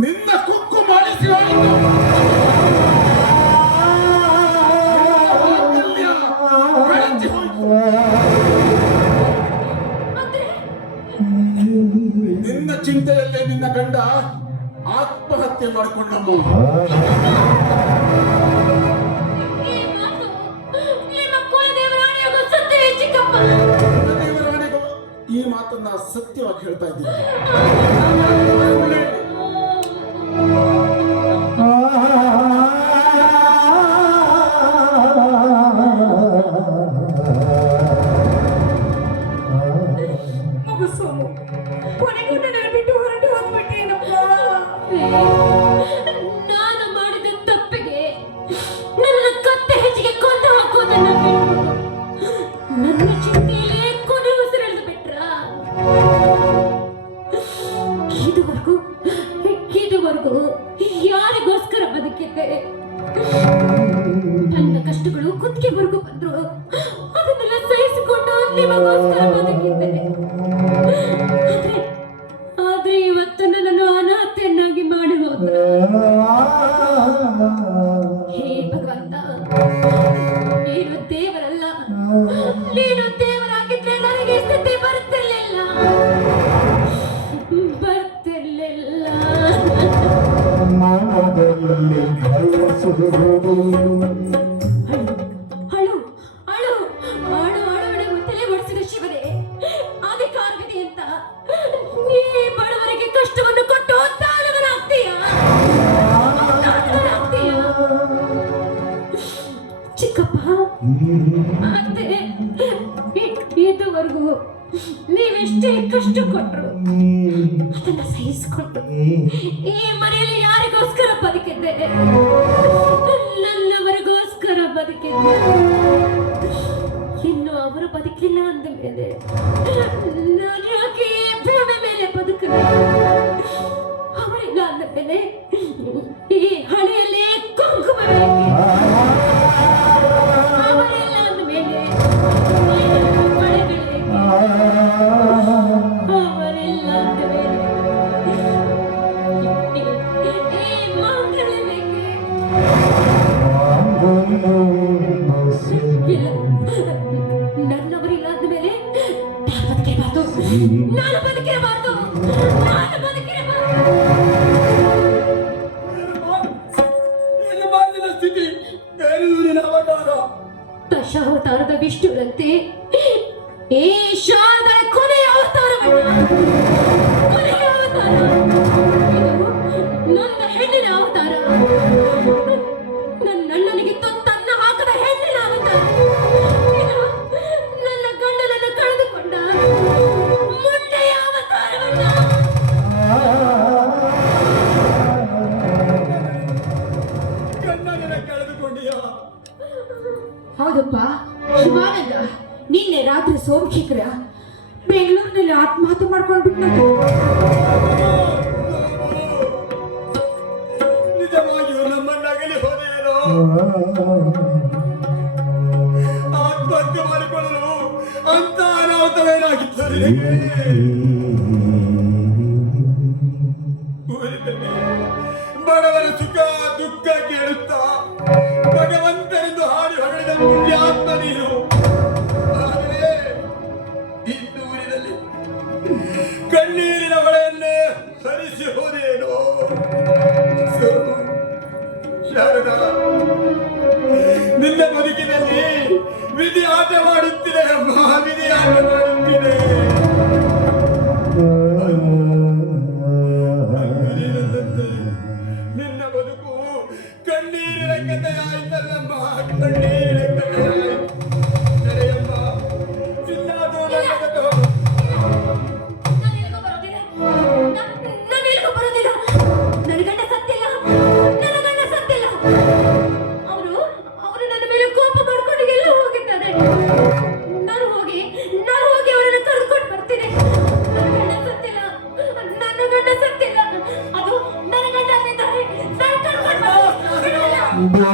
ನಿನ್ನ ಕುಕ್ಕು ಮಾಡಿಸಿ ನಿನ್ನ ಚಿಂತೆಯಲ್ಲೇ ನಿನ್ನ ಗಂಡ ಆತ್ಮಹತ್ಯೆ ಮಾಡಿಕೊಂಡಮ್ಮ ಈ ಮಾತನ್ನ ಸತ್ಯವಾಗಿ ಹೇಳ್ತಾ ಇದ್ದೀನಿ. ಇದುವರೆಗೂ ಇದುವರೆಗೂ ಯಾರಿಗೋಸ್ಕರ ಬದುಕಿದ್ದೆ? ನನ್ನ ಕಷ್ಟಗಳು ಕುತ್ತಿಗೆವರೆಗೂ ಬಂದ್ರು. ಅದನ್ನೆಲ್ಲ ಸಹಿಸಿಕೊಂಡು ನಿಮಗೋಸ್ಕರ ಬದುಕಿದ್ದೆ. ಆದ್ರೆ ಇವತ್ತು ನನ್ನನ್ನು ಅನಾಥೆಯನ್ನಾಗಿ ಮಾಡಿ ಹೋದ್ರು. ಹೇ ಭಗವಂತ, ನೀನು ದೇವರಲ್ಲ. ನೀನು ಮನದಲ್ಲಿ ಅಳು ಅಳು ಅಳು ಅಳು ತಲೆ ಬಡಿಸಿದ ಶಿವನೇ ಅಧಿಕಾರವಿದೆ ಅಂತ ನೀ ಬಡವರಿಗೆ ಕಷ್ಟವನ್ನು ಕೊಟ್ಟು ತಾಳವನಾಗ್ತೀಯ ಚಿಕ್ಕಪ್ಪ ಇ- ಇದುವರೆಗೂ ನೀವೆಷ್ಟೇ ಕಷ್ಟ ಕೊಟ್ಟರು ಅದನ್ನ ಸಹಿಸಿಕೊಂಡು ಈ ಮನೆಯಲ್ಲಿ ಯಾರಿಗೋಸ್ಕರ ಬದುಕಿದ್ದೆ? ನನ್ನವರಿಗೋಸ್ಕರ ಬದುಕಿದ್ದೆ. ಇನ್ನು ಅವರು ಬದುಕಿಲ್ಲ ಅಂದ ಮೇಲೆ ನಾನು ಯಾಕೆ ಭೂಮಿ ಮೇಲೆ ಬದುಕಿದೆ ಅವರಿಲ್ಲ ಅಂದ ಮೇಲೆ ನನ್ನವರಿಲ್ಲ ಅಂದಮೇಲೆ ಬದುಕಿರಬಾರ್ದು ನಾನು ಬದುಕಿರಬಾರ್ದು. ನಾನು ಬದುಕಿರಬಾರ್ದು. ಸ್ಥಿತಿ ನಿನ್ನ ಅವತಾರ. ದಶಾವತಾರದ ವಿಷ್ಣುರಂತೆ. ಈ ಕಳೆದುಕೊಂಡಿಯ ಹೌದಪ್ಪ ಶಿವಾನಂದ ನಿನ್ನೆ ರಾತ್ರಿ ಸೋಮಶೇಖರ ಬೆಂಗಳೂರಿನಲ್ಲಿ ಆತ್ಮಹತ್ಯೆ ಮಾಡ್ಕೊಂಡ್ಬಿಟ್ಟು ನಿಜವಾಗಿಯೂ ನಮ್ಮನ್ನಾಗಲಿ ಹೋದೇನೋ ಆತ್ಮಹತ್ಯೆ ಮಾಡಿಕೊಳ್ಳಲು ಅಂತ? ಊರಿನಲ್ಲಿ ಬಡವರ ಸುಖ ದುಃಖ ಕೇಳುತ್ತಾ ಸೋಮು, ಶಾರದಾ ನಿನ್ನ ಬದುಕಿನಲ್ಲಿ ವಿಧಿ ಆಟ ಮಾಡುತ್ತಿದೆ ಮಹಾವಿಧಿ ವಿಧಿ ಆಟ ಮಾಡುತ್ತಿದೆ. ನಿನ್ನ ಬದುಕು ಕಣ್ಣೀರಿನ ಕಥೆಯಾಯ್ತಲ್ಲಮ್ಮ ಕಣ್ಣೀರಿನ